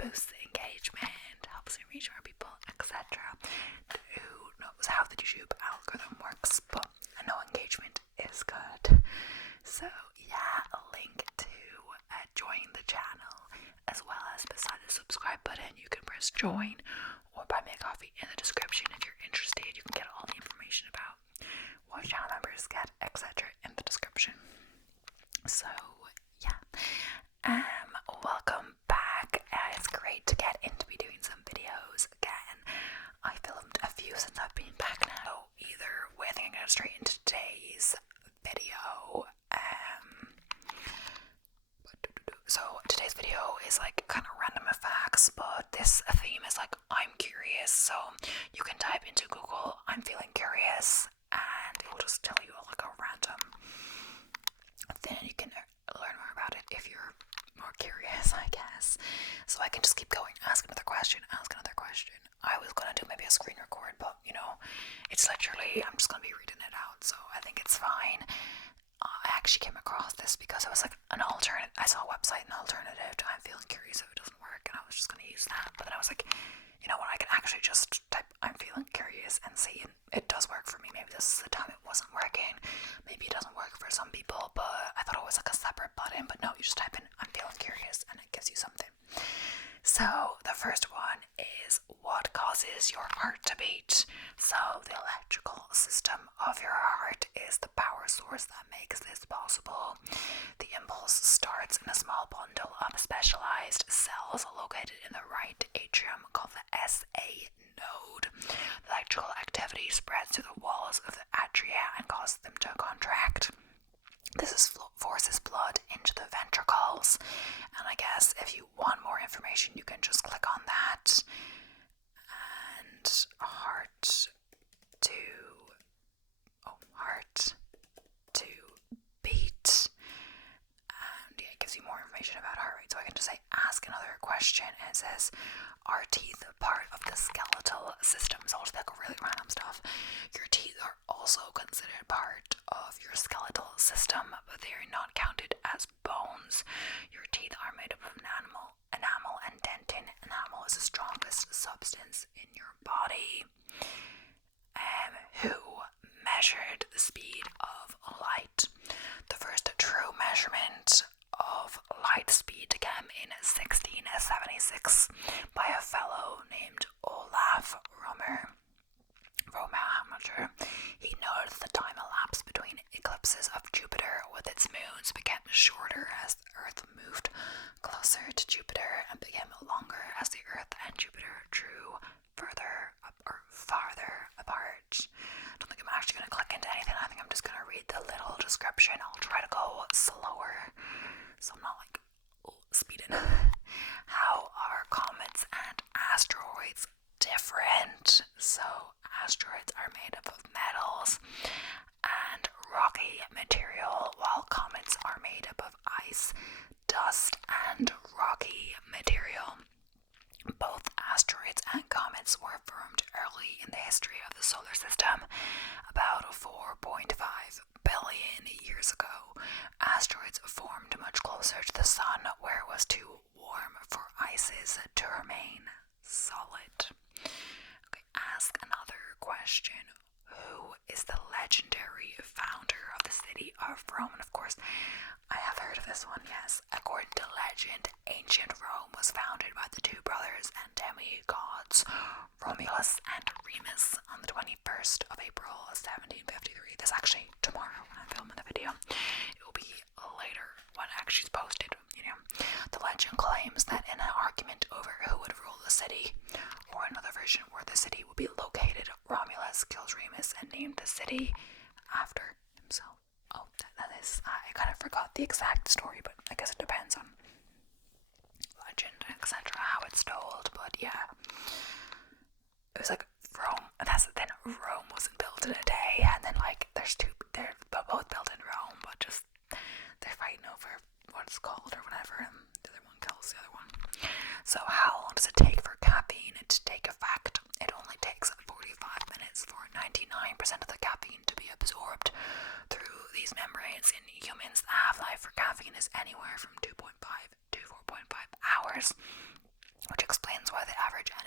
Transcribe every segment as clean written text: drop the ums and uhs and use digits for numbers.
boosts engagement, helps me reach more people, etc. Who knows how the YouTube algorithm works, but I know engagement is good. So yeah, a link to join the channel, as well as beside the subscribe button, you can press join or buy me a coffee in the description if you're interested. You can get all the information about what channel members get, etc. in the description. So yeah, welcome back. It's great to get into be doing some videos again. I filmed a few since I've been back now. Either way, I think I'm gonna straight into today's video. So today's video is like kind of random facts, but this theme is like I'm curious. So you can type into Google "I'm feeling curious" and it will just tell you like a random thing. You can learn more about it if you're more curious, I guess. So I can just keep going, ask another question. I was gonna do maybe a screen record, but you know, it's literally I'm just gonna be reading it out, so I think it's fine. I actually came across this because it was like an alternate. I saw a website, an alternative to "I'm feeling curious" if it doesn't work, and I was just gonna use that. But then I was like, you know what? I can actually just type "I'm feeling curious" and see, and it does work for me. Maybe this is the time it wasn't working. Maybe it doesn't work for some people, but I thought it was like a separate button. But no, you just type in "I'm feeling curious" and it gives you something. So the first one is, what causes your heart to beat? So the electrical system of your heart is the power source that makes this possible. The impulse starts in a small bundle of specialized cells located in the right atrium called the SA node. The electrical activity spreads to the walls of the atria and causes them to contract. This forces blood into the ventricles, and I guess if you want more information you can just click on that. And heart to beat, and yeah, it gives you more information about heart rate. So I can just say ask another question, and it says, are teeth part of the skeletal system? So I'll just like really random stuff. Your teeth are also considered part of your skeletal system, but they are not counted as bones. Your teeth are made up of enamel and dentin. Enamel is the strongest substance in your body. Who measured the speed of light? The first true measurement of light speed came in 1676 by a fellow named Olaf Romer. I'm not sure. He noted that the time elapsed between eclipses of Jupiter with its moons became shorter as the Earth moved closer to Jupiter and became longer as the Earth and Jupiter drew farther apart. I don't think I'm actually going to click into anything. I think I'm just going to read the little description. I'll try to go slower so I'm not like speeding. How are comets and asteroids different? So asteroids are made up of metals and rocky material, while comets are made up of ice, dust, and rocky material. Both asteroids and comets were formed early in the history of the solar system, about 4.5 billion years ago. Asteroids formed much closer to the sun, where it was too warm for ices to remain solid. Okay, ask another question. Who is the legendary founder of the city of Rome? And of course, I have heard of this one, yes. According to legend, ancient Rome was founded by the two brothers and demigods Romulus and Remus on the 21st of April 1753. This actually tomorrow when I'm filming the video. It will be later when actually it's posted, you know. The legend claims that in an argument over who would rule the city, or another version where the city would be located, Romulus kills Remus and named the city after himself. Oh, that is, I kind of forgot the exact story, but I guess it depends on legend, etc., how it's told. But yeah, it was like Rome, and that's the thing, Rome wasn't built in a day, and then like they're both built in Rome, but just they're fighting over what it's called or whatever, and the other one kills the other one. So how long does it take for caffeine to take effect? It only takes 45 minutes for 99% of the caffeine to be absorbed through these membranes. In humans, the half-life for caffeine is anywhere from 2.5 to 4.5 hours, which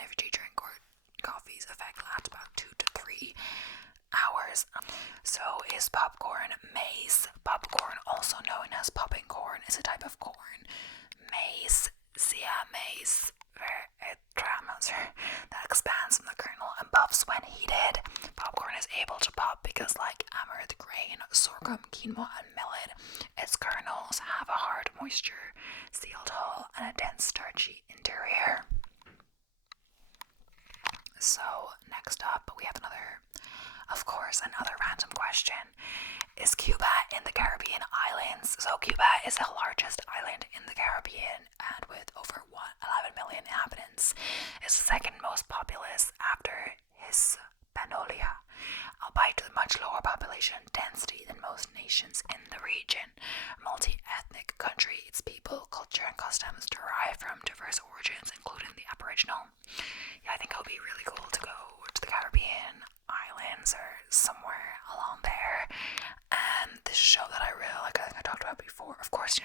energy drink or coffee's effect lasts about 2 to 3 hours. So is popcorn maize? Popcorn, also known as popping corn, is a type of corn. Maize, maize, that expands from the kernel and puffs when heated. Popcorn is able to pop because, like amaranth grain, sorghum, quinoa, and millet, its kernels have a hard, moisture sealed hull and a dense, starchy interior. So next up, we have another random question. Is Cuba in the Caribbean islands? So Cuba is the largest island in the Caribbean, and with over 11 million inhabitants, is the second most populous after Hispaniola, albeit with much lower population density than most nations in the region. Multi-ethnic country, its people, culture, and customs derive from diverse origins, including the Aboriginal. Yeah, I think it would be really cool to go to the Caribbean islands or somewhere along there. And this show that I really like, I think I talked about before. Of course,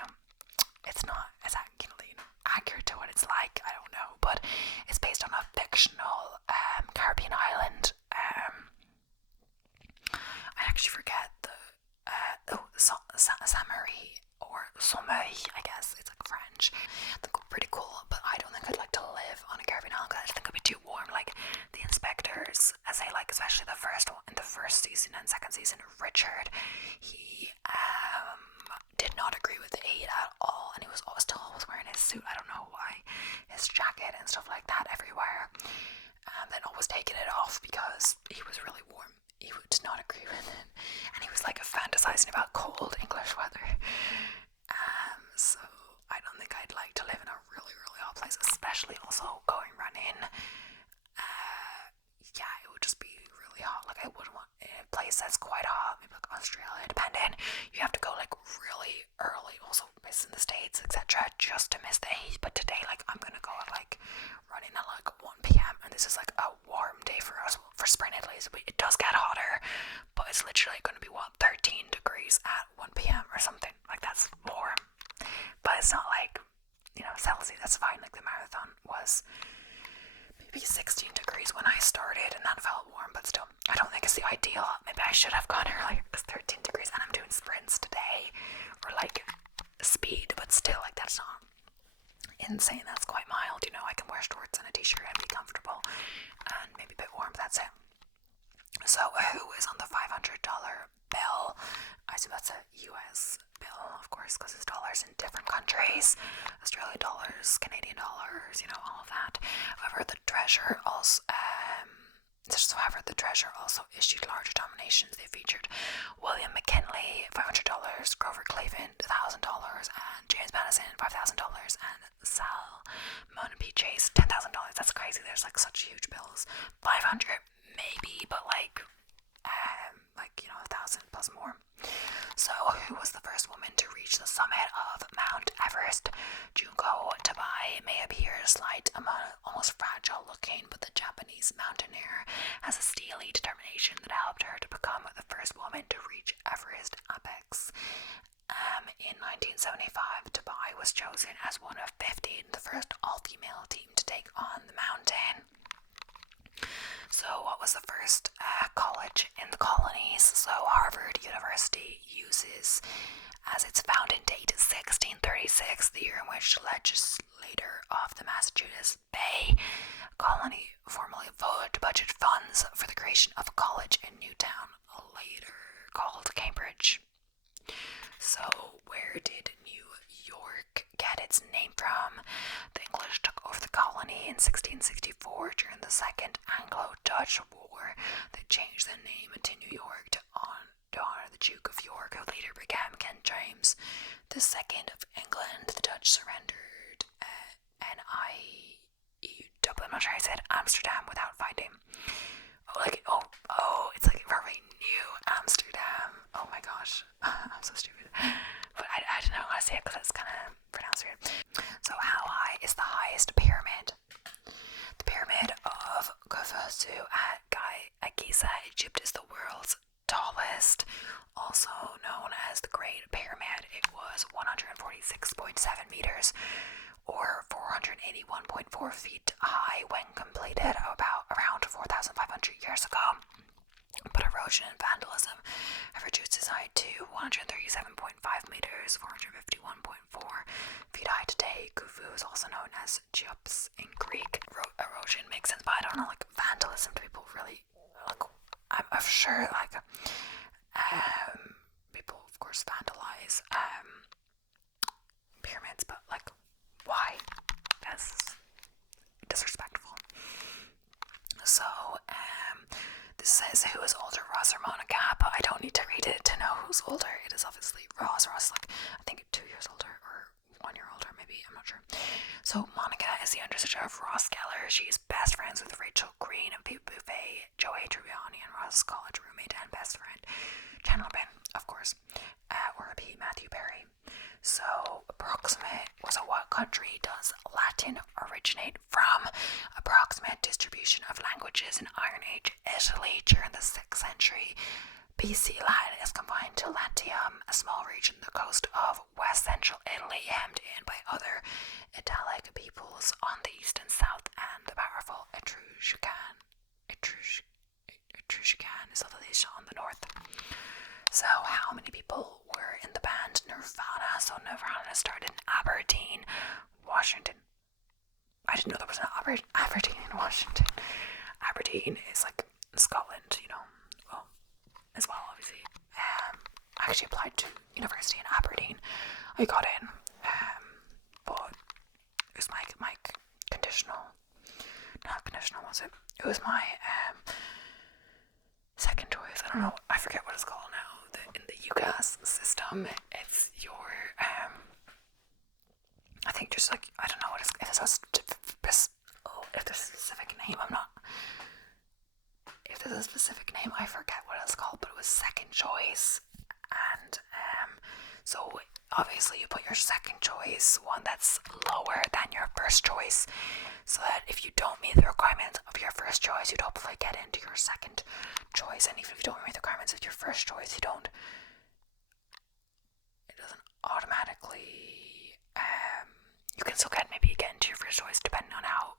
it's not exactly accurate to what it's like. I don't know, but it's based on a fictional Caribbean island. I actually forget the Samari or Sommeil, I guess. It's like French. They're pretty cool, but I don't think I'd like to live on a Caribbean island because I just think it'd be too warm. Like the inspectors, as they like, especially the first one in the first season and second season, Richard, he did not agree with the aid at all, and he was always wearing his suit. I don't know why, his jacket and stuff like that everywhere, and then always taking it off because he was really warm. He did not agree with it, and he was like fantasizing about cold English weather. So I don't think I'd like to live in a really, really hot place, especially also going running. Yeah, it would just be really hot. Like I wouldn't want a place that's quite hot, maybe like Australia, depending. You have to go like really early, also based in the States, etc., just to miss the heat. But today, like I'm gonna go at like running at like 1 p.m. and this is like a warm day for us, for spring at least. It does get hotter, but it's literally gonna be 13 degrees at 1 p.m. or something. Like that's warm, but it's not like Celsius. That's fine. Like the marathon was maybe 16 degrees when I started, and that felt warm, but still, I don't think it's the ideal. Maybe I should have gone earlier. It's 13 degrees, and I'm doing sprints today, or like speed, but still, like that's not insane. That's quite mild. I can wear shorts and a t-shirt and be comfortable, and maybe a bit warm. But that's it. So, who is on the $500 bill? I assume that's a US bill, of course, because it's dollars in different countries. Australian dollars, Canadian dollars, all of that. However, the Treasurer also issued larger denominations. They featured William McKinley, $500, Grover Cleveland, $1,000, and James Madison, $5,000, and Salmon P. Chase, $10,000. That's crazy. There's like such huge bills. 500 maybe, but like 1,000 plus more. So, who was the first woman to reach the summit of Mount Everest? Junko Tabai may appear slight, almost fragile looking, but the Japanese mountaineer has a steely determination that helped her to become the first woman to reach Everest apex. In 1975, Tabai was chosen as one of 50 in the first all-female team to take on the mountain. So what was the first college in the colonies? So Harvard University uses as its founding date 1636, the year in which the legislature of the Massachusetts Bay Colony formally voted to budget funds for the creation of a college in Newtown, later called Cambridge. So where did New York get its name from? The English took over the colony in 1664 during the Second Anglo-Dutch War. They changed the name to New York to honor the Duke of York, who later became King James II of England. The Dutch surrendered I'm not sure I said Amsterdam without fighting. It's like very new Amsterdam. Oh my gosh, I'm so stupid. But I don't know how to say it because it's kind of pronounced weird. So how high is the highest pyramid? The pyramid of Khufu at Giza, Egypt, is the world's tallest, also known as the Great Pyramid. It was 146.7 meters, or 481.4 feet high when completed. completed around 4,500 years ago, but erosion and vandalism have reduced its height to 137.5 meters, 451.4 feet high today. Khufu is also known as Cheops in Greek. Erosion makes sense, but I don't know, like, vandalism, do people really, like, I'm sure, like, people, of course, vandalize, pyramids, but, like, why? That's disrespectful. So, this says who is older, Ross or Monica, but I don't need to read it to know who's older. It is obviously Ross. Ross is, like, I think 2 years older or 1 year older, maybe, I'm not sure. So Monica is the younger sister of Ross Geller. She's best friends with Rachel Green and Pete Buffet, Joey Tribbiani, and Ross's college roommate and best friend, Chandler Bing, of course, or P. Matthew Perry. So, approximate was a what country does Latin originate from? Approximate distribution of languages in Iron Age Italy during the 6th century BC. Latin is confined to Latium, a small region on the coast of west central Italy, hemmed in by other Italic peoples on the east and south, and the powerful Etruscan civilization on the north. So, how many people were in the band Nirvana? So, Nirvana started in Aberdeen, Washington. I didn't know there was an Aberdeen in Washington. Aberdeen is like Scotland, you know. Well, as well, obviously. I actually applied to university in Aberdeen. I got in, but it was my conditional. Not conditional, was it? It was my second choice. I don't know. I forget what it's called now. In the UCAS system, it's your I think just like, I don't know what it's, if there's a specific name, if there's a specific name, I forget what it's called, but it was second choice. And so obviously you put your second choice, one that's lower than your first choice, so that if you don't meet the requirements of your first choice, you'd hopefully get into your second choice. And even if you don't meet the requirements of your first choice, it doesn't automatically, you can still get into your first choice depending on how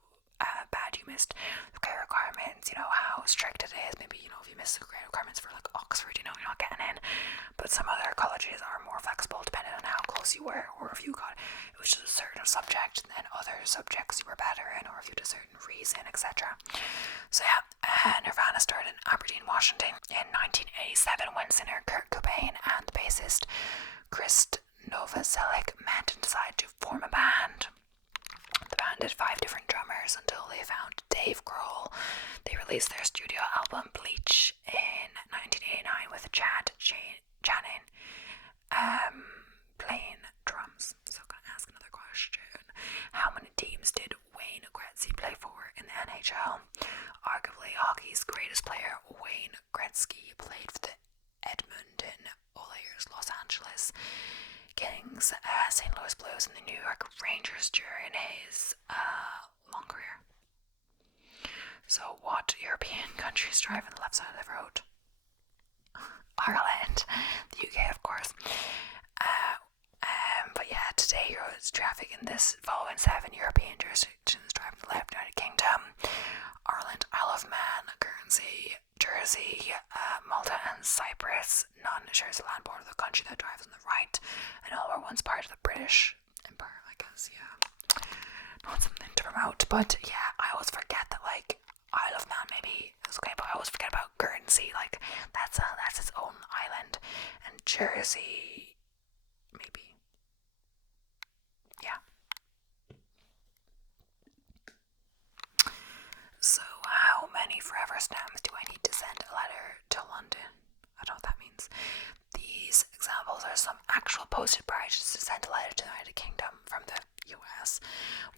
bad you missed the grade requirements, you know, how strict it is. Maybe, you know, if you miss the grade requirements for like Oxford, you know, you're not getting in. But some other colleges are more flexible depending on how close you were, or if you got, it was just a certain subject and then other subjects you were better in, or if you had a certain reason, etc. So yeah, Nirvana started in Aberdeen, Washington in 1987 when singer Kurt Cobain and the bassist Chris Novoselic met and decided to form a band. The band had 5 different drummers until they found Dave Grohl. They released their studio album Bleach in 1989 with Chad Channing playing drums. So I'm going to ask another question. How many teams did Wayne Gretzky play for in the NHL? Arguably hockey's greatest player, Wayne Gretzky, played for the Edmonton Oilers, Los Angeles Kings, St. Louis Blues, and the New York Rangers during his long career. So, what European countries drive on the left side of the road? Ireland, the UK, of course. But yeah, today roads traffic in this following 7 European jurisdictions drive on the left: United Kingdom, Ireland, Isle of Man, Guernsey, Jersey, Malta, and Cyprus. None shares the land border of the country that drives on the right, and all were once part of the British Empire, I guess. Yeah, not something to promote, but yeah, I always forget that, like, Isle of Man maybe is okay, but I always forget about Guernsey. Like, that's its own island, and Jersey maybe. Yeah. So, how many forever stamps do I need to send a letter to London? I don't know what that means. These examples are some actual posted prices to send a letter to the United Kingdom from the US.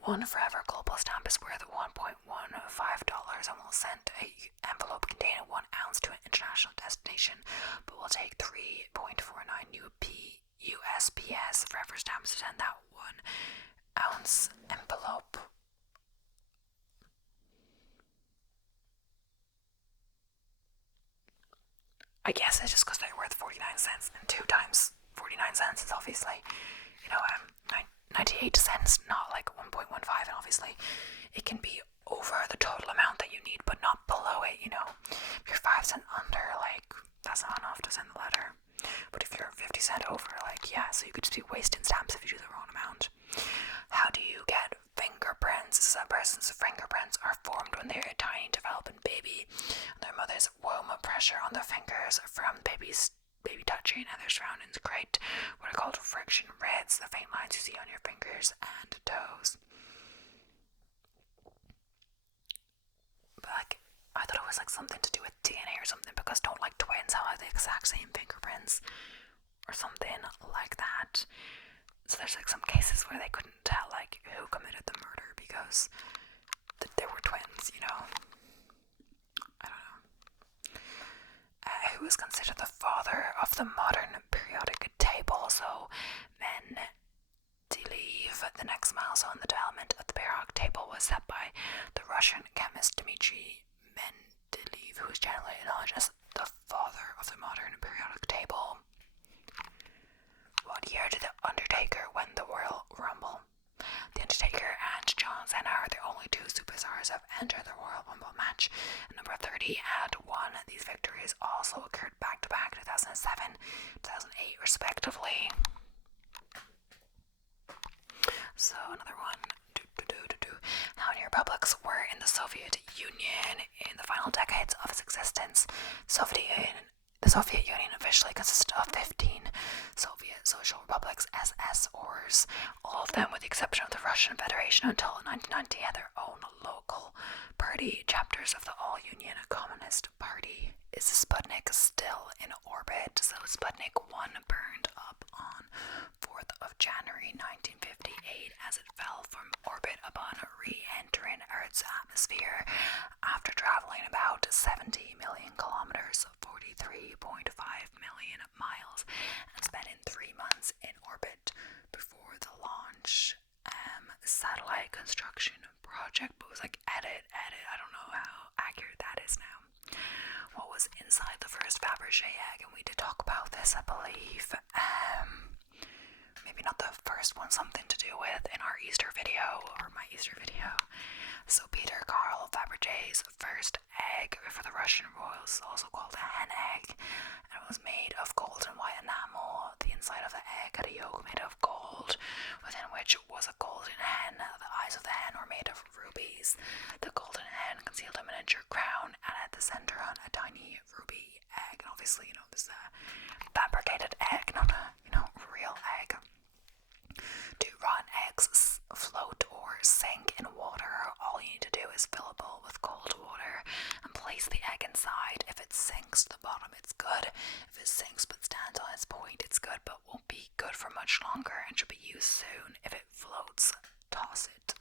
One forever global stamp is worth $1.15 and will send an envelope containing 1 ounce to an international destination, but will take 3.49 USPS forever stamps to send that 1 ounce envelope. I guess it's just because they're worth 49 cents, and 2 times 49 cents is obviously, 98 cents, not like 1.15, and obviously it can be over the total amount that you need, but not below it, you know. If you're 5 cents under, like, that's not enough to send the letter. But if you're 50 cents over, like, yeah, so you could just be wasting stamps if you do the wrong amount. How do you get fingerprints? A person's fingerprints are formed when they're a tiny developing baby, and their mother's womb pressure on their fingers from baby touching and their surroundings create what are called friction reds, the faint lines you see on your fingers and toes. But like, I thought it was like something to do with DNA or something, because don't like twins have the exact same fingerprints or something like that. So there's like some cases where they couldn't tell like who committed the murder because there were twins, you know. I don't know. Who is considered the father of the modern periodic table? So Mendeleev. The next milestone in the development of the periodic table was set by the Russian chemist Dmitry Mendeleev, who is generally acknowledged as the father of the modern periodic table. What year did The Undertaker win the Royal Rumble? The Undertaker and John Cena are the only two superstars who have entered the Royal Rumble match. And number 30 and 1. These victories also occurred back-to-back 2007, 2008 respectively. So another one. How many republics were in the Soviet Union in the final decades of its existence? The Soviet Union officially consisted of 15 Soviet Social Republics, SSRs, all of them with the exception of the Russian Federation until 1990 had their own local party chapters of the All-Union Communist Party. Is Sputnik still in orbit? So Sputnik 1 burned up on 4th of January 1958 as it fell from orbit upon re-entering Earth's atmosphere after traveling about 70 million kilometers, 43.5 million miles, and spending 3 months in orbit before the launch. Satellite construction project, but it was like edit. I don't know how accurate that is now. What was inside the first Fabergé egg? And we did talk about this, I believe. Maybe not the first one, something to do with in our Easter video, or my Easter video. So Peter Carl Fabergé's first egg for the Russian royals, also called a hen egg, and it was made of gold and white enamel. The inside of the egg had a yolk made of gold, within which was a golden hen. The eyes of the hen were made of rubies. The golden hen concealed a miniature crown, and at the center on a tiny ruby egg. And obviously, you know, this is a fabricated egg, not a, you know, real egg. Do rotten eggs float or sink in water? All you need to do is fill a bowl with cold water and place the egg inside. If it sinks to the bottom, it's good. If it sinks but stands on its point, it's good, but won't be good for much longer and should be used soon. If it floats, toss it.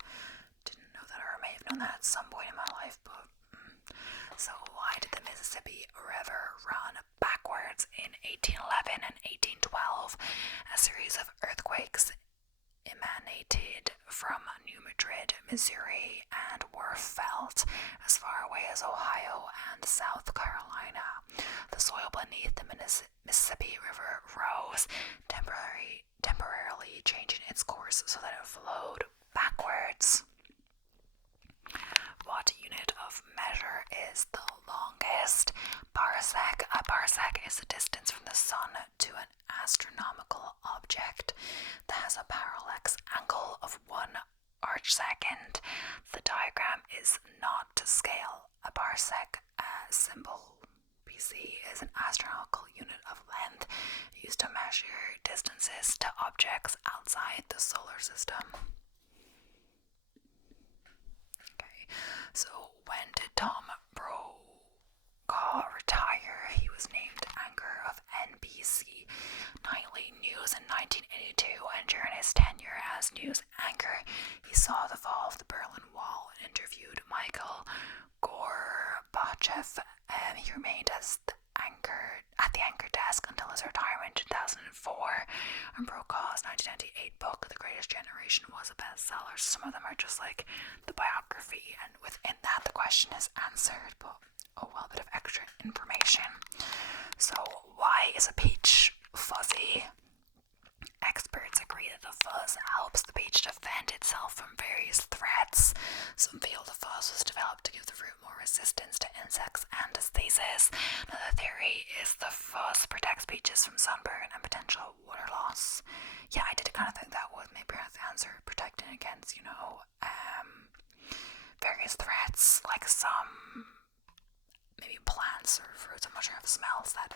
Didn't know that, or I may have known that at some point in my life, but So why did the Mississippi River run backwards in 1811 and 1812? A series of earthquakes emanated from New Madrid, Missouri, and were felt as far away as Ohio and South Carolina. The soil beneath the Mississippi River rose, temporarily changing its course so that it flowed backwards. What unit of measure is the longest? Parsec. A parsec is the distance from the sun to an astronomical object that has a parallax angle of 1 arcsecond. The diagram is not to scale. A parsec symbol PC is an astronomical unit of length used to measure distances to objects outside the solar system. So when did Tom Brokaw retire? He was named anchor of NBC Nightly News in 1982, and during his tenure as news anchor, he saw the fall of the Berlin Wall and interviewed Michael Gorbachev. He remained as at the anchor desk until his retirement in 2004, and Brokaw's 1998 book, The Greatest Generation, was a bestseller. Some of them are just like the biography, and within that the question is answered, but oh well, a bit of extra information. So why is a peach fuzzy? Experts agree that the fuzz helps the peach defend itself from various threats. Some feel the fuzz was resistance to insects and diseases. Another theory is the fuzz protects beaches from sunburn and potential water loss. Yeah, I did kind of think that was maybe the answer, protecting against, various threats, like some maybe plants or fruits, I'm not sure, have smells that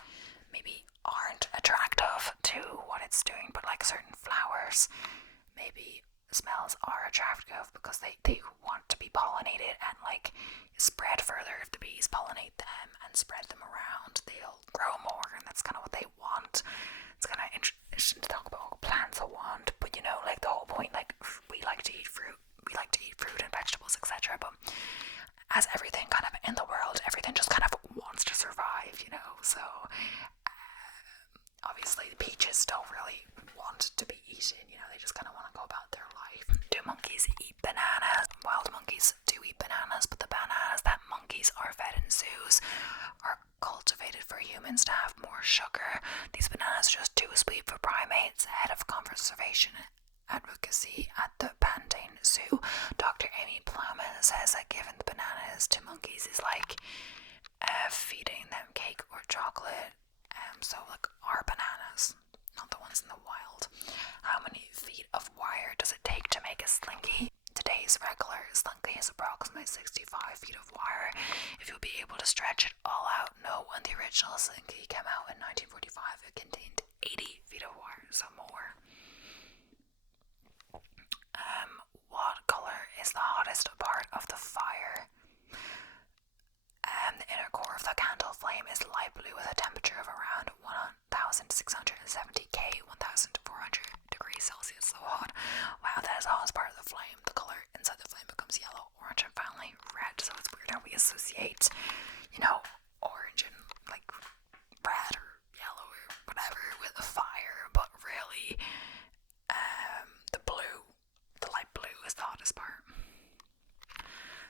maybe aren't attractive to what it's doing, but like certain flowers, maybe smells are attractive because they want to be pollinated and like spread further. If the bees pollinate them and spread them around, they'll grow more, and that's kind of what they want. It's kind of interesting to talk about what plants want, but like the whole point, like we like to eat fruit and vegetables, etc. But as everything kind of in the world, everything just kind of wants to survive, so obviously the peaches don't really want to be eaten, they just kind of want to go about their life. Do monkeys eat bananas? Wild monkeys do eat bananas, but the bananas that monkeys are fed in zoos are cultivated for humans to have more sugar. These bananas are just too sweet for primates. Head of conservation advocacy at the Pantane Zoo, Dr. Amy Plowman, says that giving the bananas to monkeys is like feeding them cake or chocolate. So like our bananas, not the ones in the wild. How many feet of wire does it take to make a slinky? Today's regular slinky is approximately 65 feet of wire. If you'll be able to stretch it all out, no. When the original slinky came out in 1945, it contained 80 feet of wire, so more. What color is the hottest part of the fire? The inner core of the candle flame is light blue with a temperature of around 1670 K, 1400 degrees Celsius. So hot. Wow, that is the hottest part of the flame. The color inside the flame becomes yellow, orange, and finally red. So it's weird how we associate, orange and like red or yellow or whatever with the fire, but really, the light blue is the hottest part.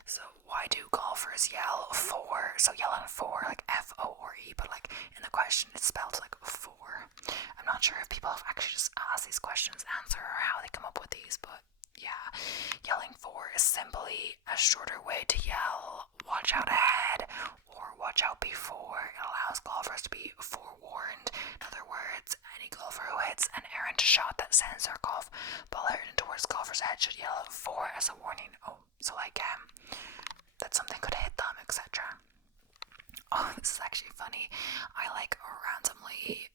So why do golfers yell for? So yelling for, like F-O-R-E, but like in the question it's spelled like for. I'm not sure if people have actually just asked these questions, answer, or how they come up with these, but yeah. Yelling for is simply a shorter way to yell watch out ahead or watch out before. It allows golfers to be forewarned. In other words, any golfer who hits an errant shot that sends their golf ball heading towards golfer's head should yell for as a warning. Oh, so like that something could hit them, etc. Oh, this is actually funny. I like randomly,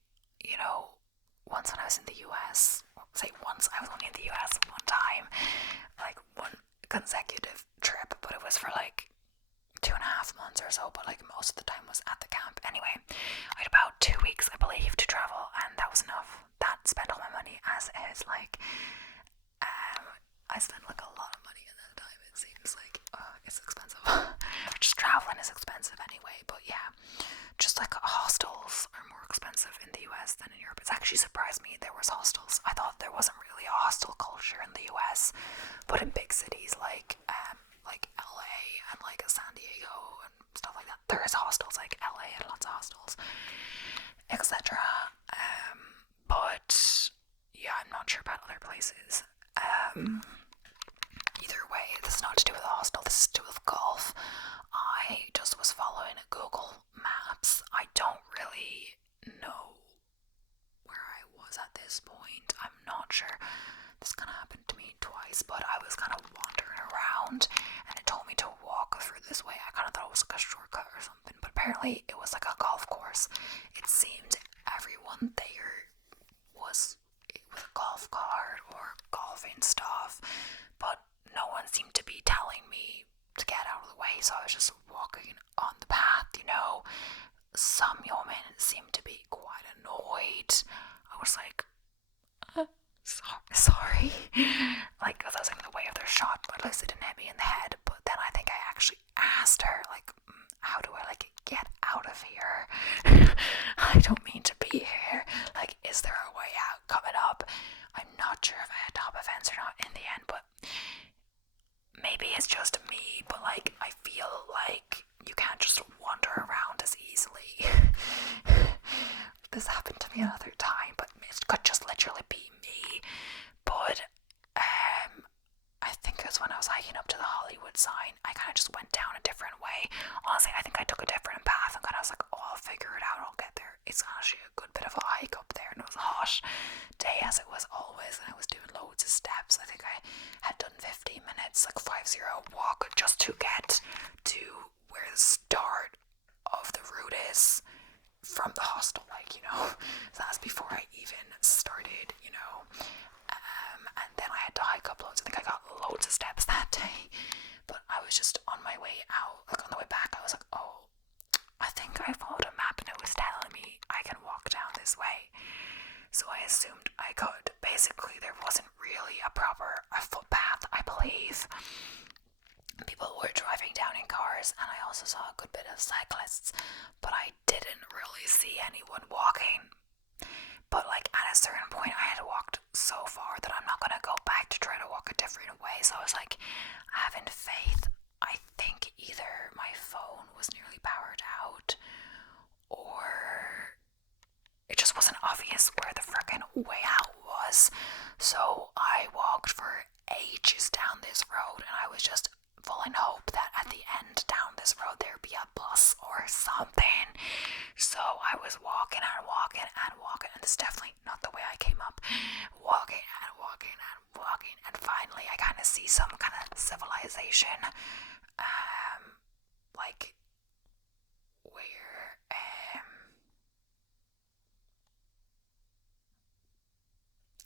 once when I was in the US, I was only in the US one time, like one consecutive trip, but it was for like 2.5 months or so, but like most of the time was at the camp. Anyway, I had about 2 weeks, I believe, to travel, and that was enough. That spent all my money as is. Like, I spent like a lot of money in that time. It seems like it's expensive. Just traveling is expensive anyway, but yeah, just like hostels are more expensive in the US than in Europe. It's actually surprised me there was hostels. I thought there wasn't really a hostel culture in the US, but in big cities like LA and like San Diego and stuff like that, there is hostels. Like LA had lots of hostels, etc. But yeah, I'm not sure about other places. Either way, this is not to do with the hostel, this is to do with golf. I just was following Google Maps. I don't really know where I was at this point. I'm not sure. This kind of happened to me twice, but I was kind of wandering around and it told me to walk through this way. I kind of thought it was like a shortcut or something, but apparently it was like a golf course. It seemed everyone there was with a golf cart or golfing stuff, but no one seemed to be telling me to get out of the way, so I was just walking on the path, Some women seemed to be quite annoyed. I was like, sorry. Like, I was in the way of their shot, but at least it didn't hit me in the head. But then I think I actually asked her, like, how do I, like, get out of here? I don't mean to be here. Like, is there a way out coming up? I'm not sure if I had to hop a fence or not in the end, but maybe it's just me, but like I feel like you can't just wander around as easily. This happened to me another time, but it could just literally be me. But I think it was when I was hiking up to the Hollywood sign, I kind of just went down a different way on day as it was always, and I was doing loads of steps. I think I had done 15 minutes, like 50 walk, just to get to where the start of the route is from the hostel, like, you know. So that's before I even started, you know. And then I had to hike up loads. I think I got loads of steps that day, but I was just on my way out, like on the way back, I was like, oh, I think I followed a map and it was telling me I can walk down this way. So I assumed I could. Basically, there wasn't really a footpath, I believe. People were driving down in cars, and I also saw a good bit of cyclists, but I didn't really see anyone walking. But like at a certain point I had walked so far that I'm not gonna go back to try to walk a different way. So I was like having faith. I think either my phone was nearly powered out, or it just wasn't obvious where the frickin' way out was. So I walked for ages down this road, and I was just full in hope that at the end down this road there'd be a bus or something. So I was walking and walking and walking, and this is definitely not the way I came up. Walking and walking and walking, and finally I kind of see some kind of civilization, like where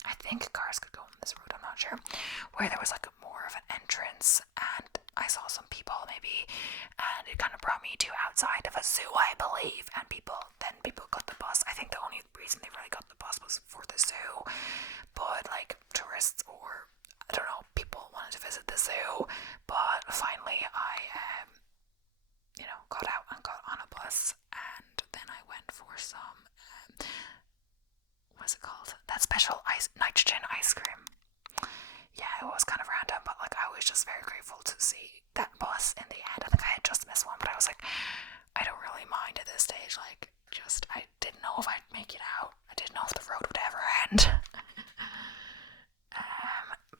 I think cars could go on this road, I'm not sure, where there was like more of an entrance, and I saw some people maybe, and it kind of brought me to outside of a zoo, I believe, and people got the bus. I think the only reason they really got the bus was for the zoo, but like tourists or, I don't know, people wanted to visit the zoo. But finally I got out and got on a bus, and then I went for some what's it called? That special nitrogen ice cream. Yeah, it was kind of random, but like I was just very grateful to see that bus in the end. I think I had just missed one, but I was like, I don't really mind at this stage. Like, just I didn't know if I'd make it out. I didn't know if the road would ever end.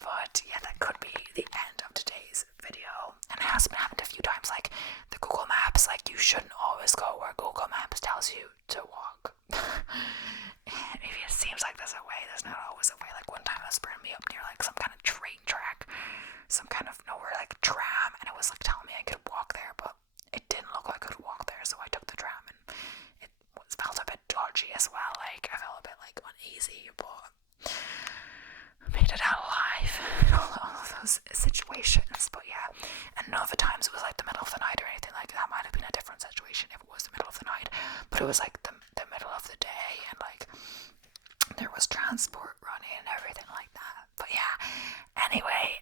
But yeah, that could be the end of today's video. And it has been happened a few times. Like the Google Maps, like you shouldn't always go where Google Maps tells you to walk. Maybe it seems like there's a way. There's not always a way. Like one time it was bringing me up near like some kind of train track, some kind of nowhere like tram, and it was like telling me I could walk there, but it didn't look like I could walk there. So I took the tram, and it felt a bit dodgy as well. Like I felt a bit like uneasy, but I made it out alive. all of those situations. But yeah, and none of the times it was like the middle of the night or anything like that. Might have been a different situation if it was the middle of the night, but it was like the middle of the day, and like there was transport running and everything like that. But yeah, anyway,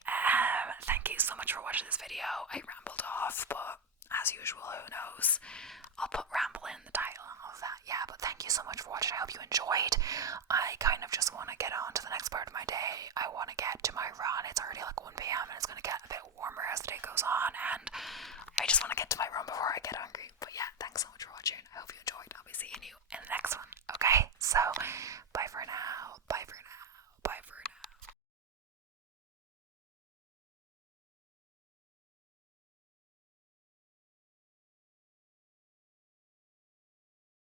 thank you so much for watching this video. I rambled off, but as usual, who knows, I'll put ramble in the title and all of that. Yeah, but thank you so much for watching. I hope you enjoyed.